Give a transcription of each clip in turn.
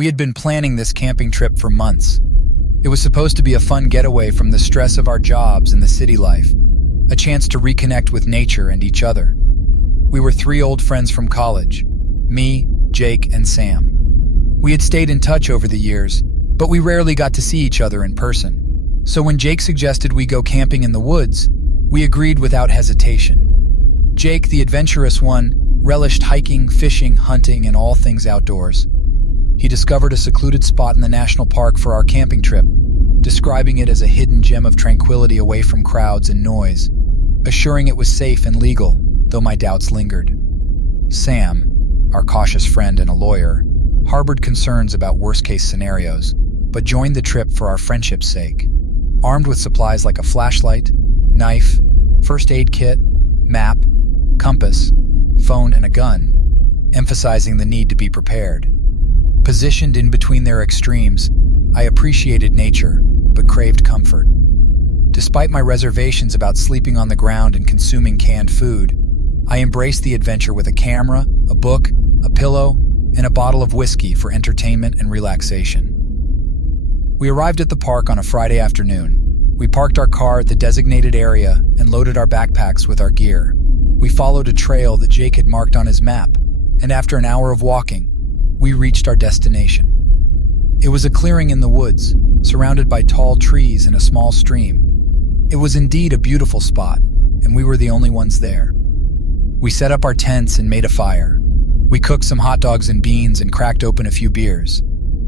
We had been planning this camping trip for months. It was supposed to be a fun getaway from the stress of our jobs and the city life, a chance to reconnect with nature and each other. We were 3 old friends from college, me, Jake, and Sam. We had stayed in touch over the years, but we rarely got to see each other in person. So when Jake suggested we go camping in the woods, we agreed without hesitation. Jake, the adventurous one, relished hiking, fishing, hunting, and all things outdoors. He discovered a secluded spot in the national park for our camping trip, describing it as a hidden gem of tranquility away from crowds and noise, assuring it was safe and legal, though my doubts lingered. Sam, our cautious friend and a lawyer, harbored concerns about worst-case scenarios, but joined the trip for our friendship's sake. Armed with supplies like a flashlight, knife, first aid kit, map, compass, phone, and a gun, emphasizing the need to be prepared. Positioned in between their extremes, I appreciated nature, but craved comfort. Despite my reservations about sleeping on the ground and consuming canned food, I embraced the adventure with a camera, a book, a pillow, and a bottle of whiskey for entertainment and relaxation. We arrived at the park on a Friday afternoon. We parked our car at the designated area and loaded our backpacks with our gear. We followed a trail that Jake had marked on his map, and after an hour of walking, we reached our destination. It was a clearing in the woods, surrounded by tall trees and a small stream. It was indeed a beautiful spot, and we were the only ones there. We set up our tents and made a fire. We cooked some hot dogs and beans and cracked open a few beers.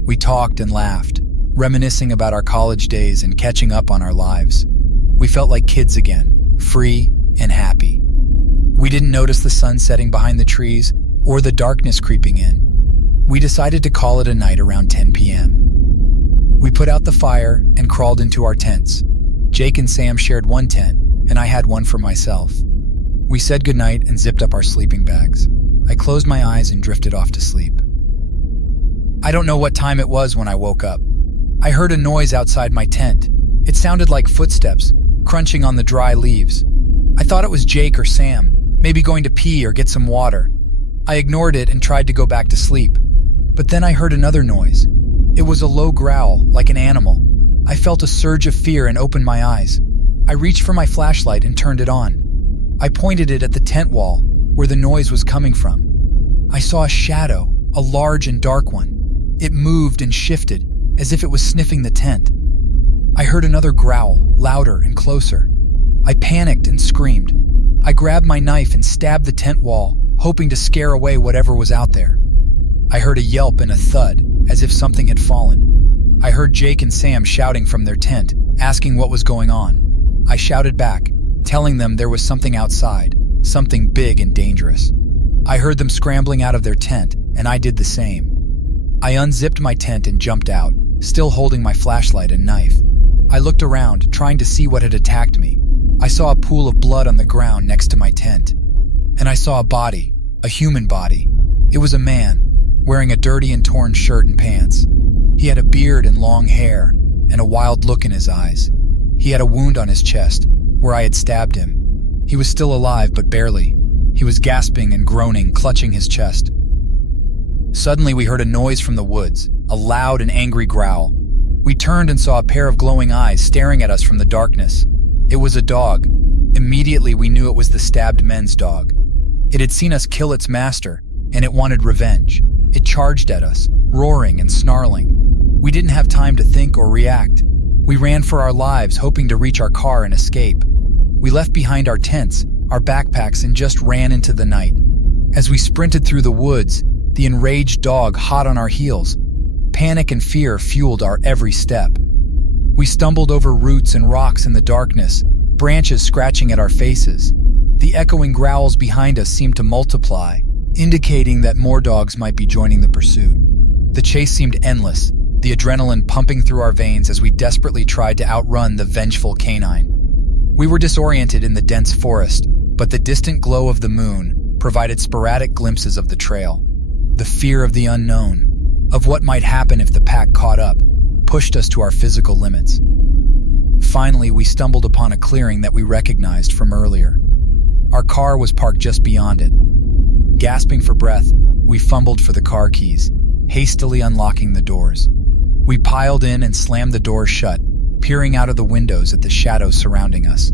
We talked and laughed, reminiscing about our college days and catching up on our lives. We felt like kids again, free and happy. We didn't notice the sun setting behind the trees or the darkness creeping in. We decided to call it a night around 10 p.m. We put out the fire and crawled into our tents. Jake and Sam shared one tent, and I had one for myself. We said goodnight and zipped up our sleeping bags. I closed my eyes and drifted off to sleep. I don't know what time it was when I woke up. I heard a noise outside my tent. It sounded like footsteps, crunching on the dry leaves. I thought it was Jake or Sam, maybe going to pee or get some water. I ignored it and tried to go back to sleep. But then I heard another noise. It was a low growl, like an animal. I felt a surge of fear and opened my eyes. I reached for my flashlight and turned it on. I pointed it at the tent wall, where the noise was coming from. I saw a shadow, a large and dark one. It moved and shifted, as if it was sniffing the tent. I heard another growl, louder and closer. I panicked and screamed. I grabbed my knife and stabbed the tent wall, hoping to scare away whatever was out there. I heard a yelp and a thud, as if something had fallen. I heard Jake and Sam shouting from their tent, asking what was going on. I shouted back, telling them there was something outside, something big and dangerous. I heard them scrambling out of their tent, and I did the same. I unzipped my tent and jumped out, still holding my flashlight and knife. I looked around, trying to see what had attacked me. I saw a pool of blood on the ground next to my tent. And I saw a body, a human body. It was a man, wearing a dirty and torn shirt and pants. He had a beard and long hair, and a wild look in his eyes. He had a wound on his chest, where I had stabbed him. He was still alive, but barely. He was gasping and groaning, clutching his chest. Suddenly we heard a noise from the woods, a loud and angry growl. We turned and saw a pair of glowing eyes staring at us from the darkness. It was a dog. Immediately we knew it was the stabbed men's dog. It had seen us kill its master, and it wanted revenge. It charged at us, roaring and snarling. We didn't have time to think or react. We ran for our lives, hoping to reach our car and escape. We left behind our tents, our backpacks, and just ran into the night. As we sprinted through the woods, the enraged dog hot on our heels. Panic and fear fueled our every step. We stumbled over roots and rocks in the darkness, branches scratching at our faces. The echoing growls behind us seemed to multiply, indicating that more dogs might be joining the pursuit. The chase seemed endless, the adrenaline pumping through our veins as we desperately tried to outrun the vengeful canine. We were disoriented in the dense forest, but the distant glow of the moon provided sporadic glimpses of the trail. The fear of the unknown, of what might happen if the pack caught up, pushed us to our physical limits. Finally, we stumbled upon a clearing that we recognized from earlier. Our car was parked just beyond it. Gasping for breath, we fumbled for the car keys, hastily unlocking the doors. We piled in and slammed the doors shut, peering out of the windows at the shadows surrounding us.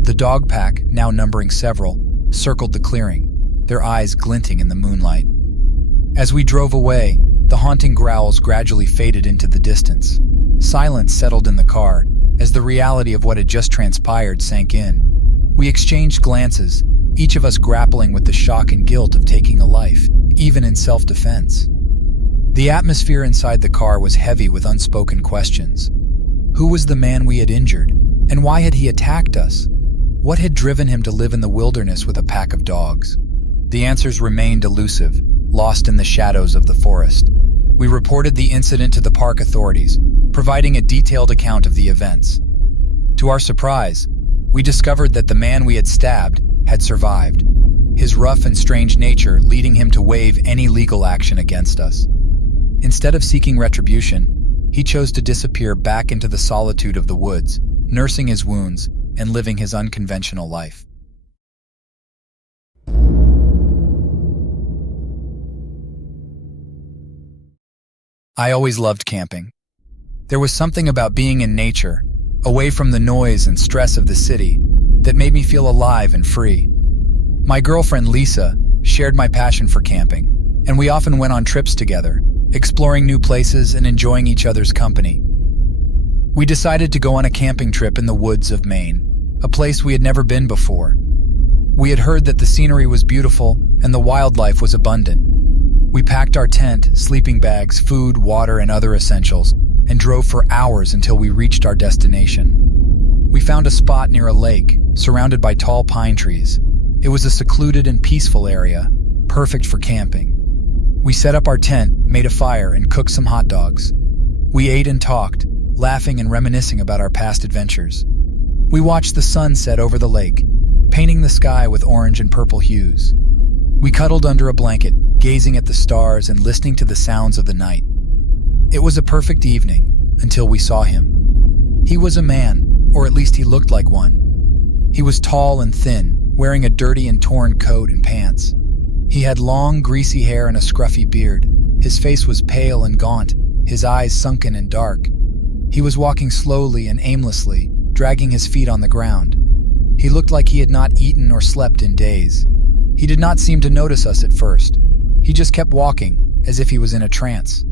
The dog pack, now numbering several, circled the clearing, their eyes glinting in the moonlight. As we drove away, the haunting growls gradually faded into the distance. Silence settled in the car as the reality of what had just transpired sank in. We exchanged glances, each of us grappling with the shock and guilt of taking a life, even in self-defense. The atmosphere inside the car was heavy with unspoken questions. Who was the man we had injured, and why had he attacked us? What had driven him to live in the wilderness with a pack of dogs? The answers remained elusive, lost in the shadows of the forest. We reported the incident to the park authorities, providing a detailed account of the events. To our surprise, we discovered that the man we had stabbed had survived, his rough and strange nature leading him to waive any legal action against us. Instead of seeking retribution, he chose to disappear back into the solitude of the woods, nursing his wounds and living his unconventional life. I always loved camping. There was something about being in nature, away from the noise and stress of the city, that made me feel alive and free. My girlfriend Lisa shared my passion for camping, and we often went on trips together, exploring new places and enjoying each other's company. We decided to go on a camping trip in the woods of Maine, a place we had never been before. We had heard that the scenery was beautiful and the wildlife was abundant. We packed our tent, sleeping bags, food, water, and other essentials, and drove for hours until we reached our destination. We found a spot near a lake, surrounded by tall pine trees. It was a secluded and peaceful area, perfect for camping. We set up our tent, made a fire, and cooked some hot dogs. We ate and talked, laughing and reminiscing about our past adventures. We watched the sun set over the lake, painting the sky with orange and purple hues. We cuddled under a blanket, gazing at the stars and listening to the sounds of the night. It was a perfect evening, until we saw him. He was a man, or at least he looked like one. He was tall and thin, wearing a dirty and torn coat and pants. He had long, greasy hair and a scruffy beard. His face was pale and gaunt, his eyes sunken and dark. He was walking slowly and aimlessly, dragging his feet on the ground. He looked like he had not eaten or slept in days. He did not seem to notice us at first. He just kept walking, as if he was in a trance.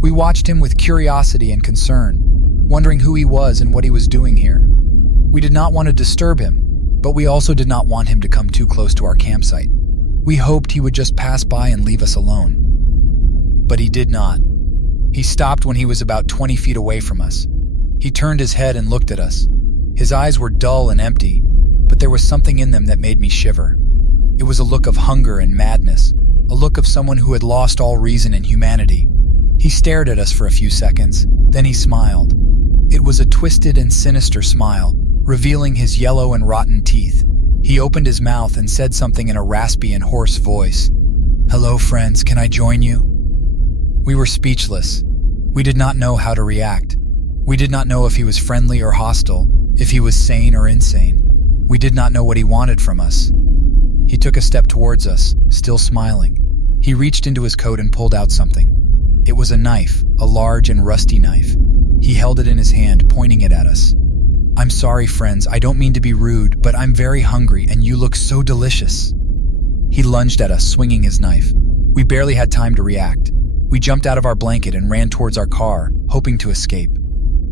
We watched him with curiosity and concern, wondering who he was and what he was doing here. We did not want to disturb him, but we also did not want him to come too close to our campsite. We hoped he would just pass by and leave us alone. But he did not. He stopped when he was about 20 feet away from us. He turned his head and looked at us. His eyes were dull and empty, but there was something in them that made me shiver. It was a look of hunger and madness, a look of someone who had lost all reason and humanity. He stared at us for a few seconds, then he smiled. It was a twisted and sinister smile, revealing his yellow and rotten teeth. He opened his mouth and said something in a raspy and hoarse voice. "Hello, friends, can I join you?" We were speechless. We did not know how to react. We did not know if he was friendly or hostile, if he was sane or insane. We did not know what he wanted from us. He took a step towards us, still smiling. He reached into his coat and pulled out something. It was a knife, a large and rusty knife. He held it in his hand, pointing it at us. "I'm sorry, friends, I don't mean to be rude, but I'm very hungry and you look so delicious." He lunged at us, swinging his knife. We barely had time to react. We jumped out of our blanket and ran towards our car, hoping to escape.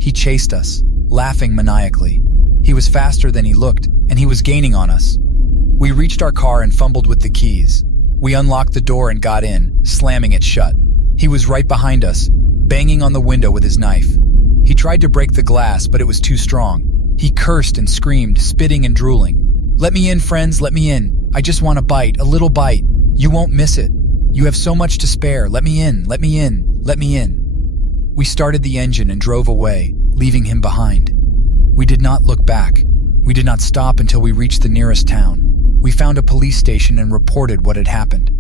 He chased us, laughing maniacally. He was faster than he looked, and he was gaining on us. We reached our car and fumbled with the keys. We unlocked the door and got in, slamming it shut. He was right behind us, banging on the window with his knife. He tried to break the glass, but it was too strong. He cursed and screamed, spitting and drooling. "Let me in, friends, let me in. I just want a bite, a little bite. You won't miss it. You have so much to spare. Let me in, let me in, let me in." We started the engine and drove away, leaving him behind. We did not look back. We did not stop until we reached the nearest town. We found a police station and reported what had happened.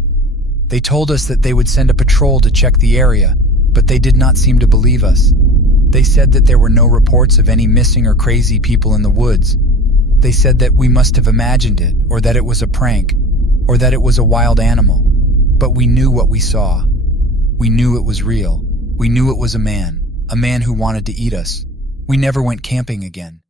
They told us that they would send a patrol to check the area, but they did not seem to believe us. They said that there were no reports of any missing or crazy people in the woods. They said that we must have imagined it, or that it was a prank, or that it was a wild animal. But we knew what we saw. We knew it was real. We knew it was a man who wanted to eat us. We never went camping again.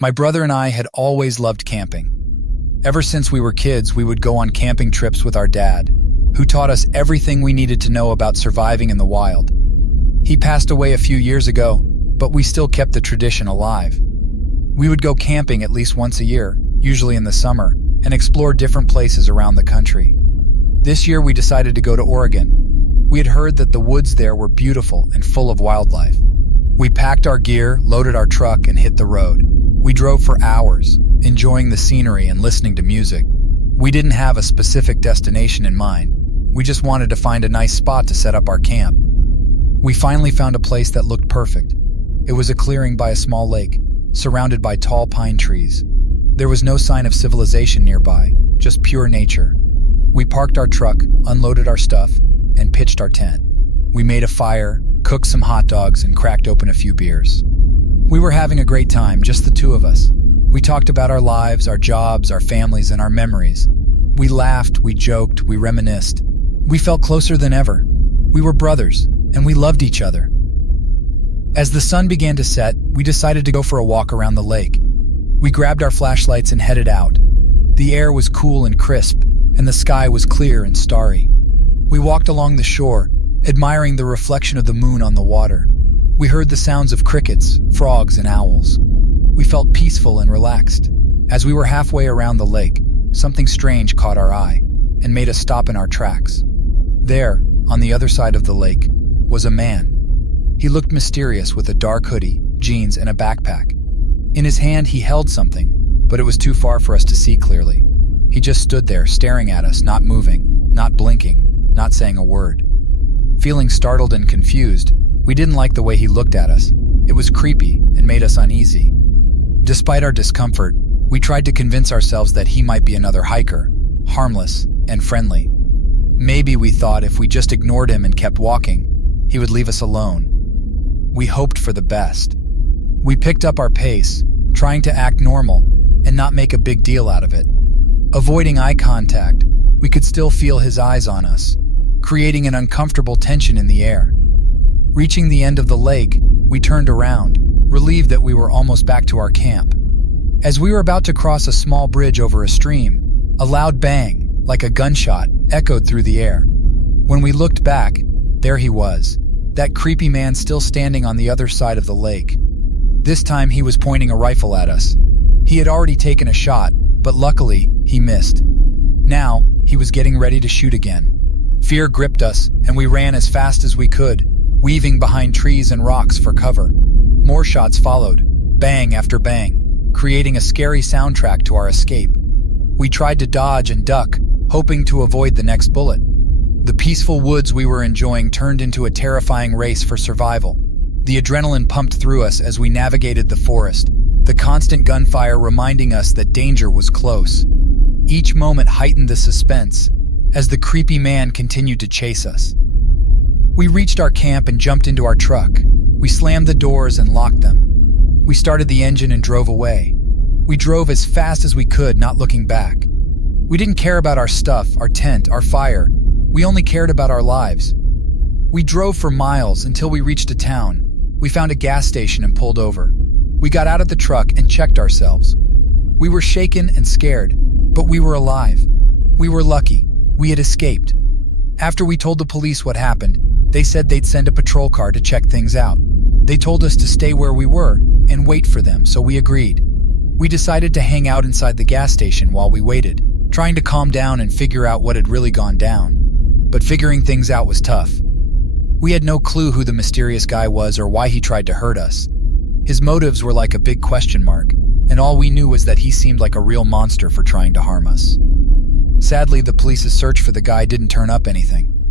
My brother and I had always loved camping. Ever since we were kids, we would go on camping trips with our dad, who taught us everything we needed to know about surviving in the wild. He passed away a few years ago, but we still kept the tradition alive. We would go camping at least once a year, usually in the summer, and explore different places around the country. This year we decided to go to Oregon. We had heard that the woods there were beautiful and full of wildlife. We packed our gear, loaded our truck, and hit the road. We drove for hours, enjoying the scenery and listening to music. We didn't have a specific destination in mind. We just wanted to find a nice spot to set up our camp. We finally found a place that looked perfect. It was a clearing by a small lake, surrounded by tall pine trees. There was no sign of civilization nearby, just pure nature. We parked our truck, unloaded our stuff, and pitched our tent. We made a fire, cooked some hot dogs, and cracked open a few beers. We were having a great time, just the two of us. We talked about our lives, our jobs, our families, and our memories. We laughed, we joked, we reminisced. We felt closer than ever. We were brothers, and we loved each other. As the sun began to set, we decided to go for a walk around the lake. We grabbed our flashlights and headed out. The air was cool and crisp, and the sky was clear and starry. We walked along the shore, admiring the reflection of the moon on the water. We heard the sounds of crickets, frogs, and owls. We felt peaceful and relaxed. As we were halfway around the lake, something strange caught our eye and made us stop in our tracks. There, on the other side of the lake, was a man. He looked mysterious with a dark hoodie, jeans, and a backpack. In his hand, he held something, but it was too far for us to see clearly. He just stood there, staring at us, not moving, not blinking, not saying a word. Feeling startled and confused, we didn't like the way he looked at us. It was creepy and made us uneasy. Despite our discomfort, we tried to convince ourselves that he might be another hiker, harmless and friendly. Maybe we thought if we just ignored him and kept walking, he would leave us alone. We hoped for the best. We picked up our pace, trying to act normal and not make a big deal out of it. Avoiding eye contact, we could still feel his eyes on us, creating an uncomfortable tension in the air. Reaching the end of the lake, we turned around, relieved that we were almost back to our camp. As we were about to cross a small bridge over a stream, a loud bang, like a gunshot, echoed through the air. When we looked back, there he was, that creepy man still standing on the other side of the lake. This time he was pointing a rifle at us. He had already taken a shot, but luckily, he missed. Now, he was getting ready to shoot again. Fear gripped us, and we ran as fast as we could, weaving behind trees and rocks for cover. More shots followed, bang after bang, creating a scary soundtrack to our escape. We tried to dodge and duck, hoping to avoid the next bullet. The peaceful woods we were enjoying turned into a terrifying race for survival. The adrenaline pumped through us as we navigated the forest, the constant gunfire reminding us that danger was close. Each moment heightened the suspense as the creepy man continued to chase us. We reached our camp and jumped into our truck. We slammed the doors and locked them. We started the engine and drove away. We drove as fast as we could, not looking back. We didn't care about our stuff, our tent, our fire. We only cared about our lives. We drove for miles until we reached a town. We found a gas station and pulled over. We got out of the truck and checked ourselves. We were shaken and scared, but we were alive. We were lucky. We had escaped. After we told the police what happened, they said they'd send a patrol car to check things out. They told us to stay where we were and wait for them, so we agreed. We decided to hang out inside the gas station while we waited, trying to calm down and figure out what had really gone down. But figuring things out was tough. We had no clue who the mysterious guy was or why he tried to hurt us. His motives were like a big question mark, and all we knew was that he seemed like a real monster for trying to harm us. Sadly, the police's search for the guy didn't turn up anything.